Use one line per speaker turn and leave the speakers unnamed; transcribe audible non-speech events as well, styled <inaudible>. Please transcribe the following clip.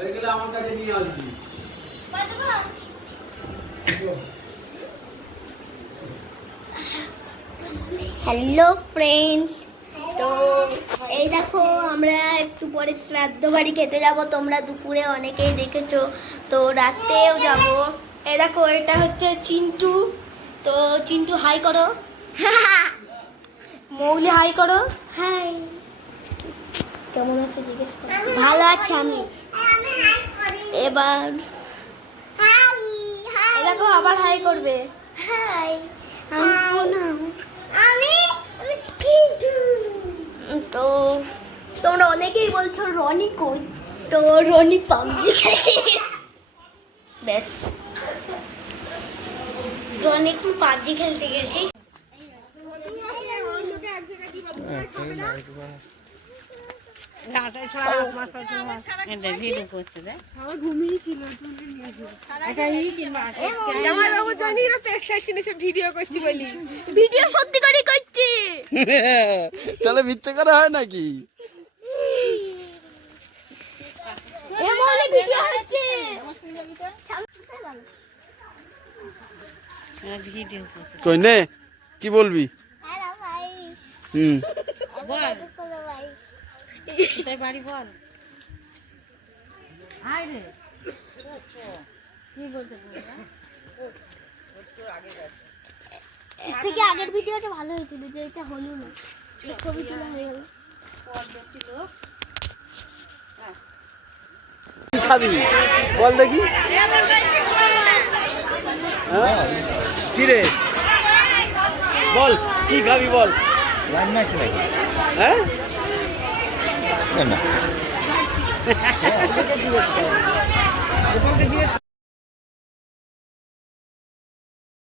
হয়ে গেলে আমার কাছে নিয়ে আসবি।
হ্যালো ফ্রেন্ডস তো এই দেখো আমরা একটু পরে শ্রাদ্ধ বাড়ি খেতে যাব। তোমরা দুপুরে অনেকেই দেখেছ তো রাতেও যাব। এই দেখো এটা হচ্ছে চিন্টু। তো চিন্টু হাই করো। <laughs> মৌলি হাই করো। হাই কেমন আছে জিজ্ঞেস করো। ভালো আছে আমি। এবার এই দেখো আবার হাই করবে। হাই। আমি কিন্তু। তো তোমরা অনেকেই বলছো রনি কই? তো রনি পাবজি খেলে। ব্যাস। রনি এখন পাবজি খেলতে গেছে। <laughs>
তাহলে মিথ্যে করা হয় নাকি?
ভিডিও
কই নে কি বলবি?
হ্যালো
হুম।
বল ভাই
বাড়ি বল। হাই রে।
এর থেকে আগের ভিডিওটা ভালো হয়েছিল যে এটা হলো না। ছবি তোলা হয়ে গেল।
কি খাবি? বল দেখি। হ্যাঁ? কি রে বল কি খাবি বল?
রান্না কি লাগে
হ্যাঁ?
না।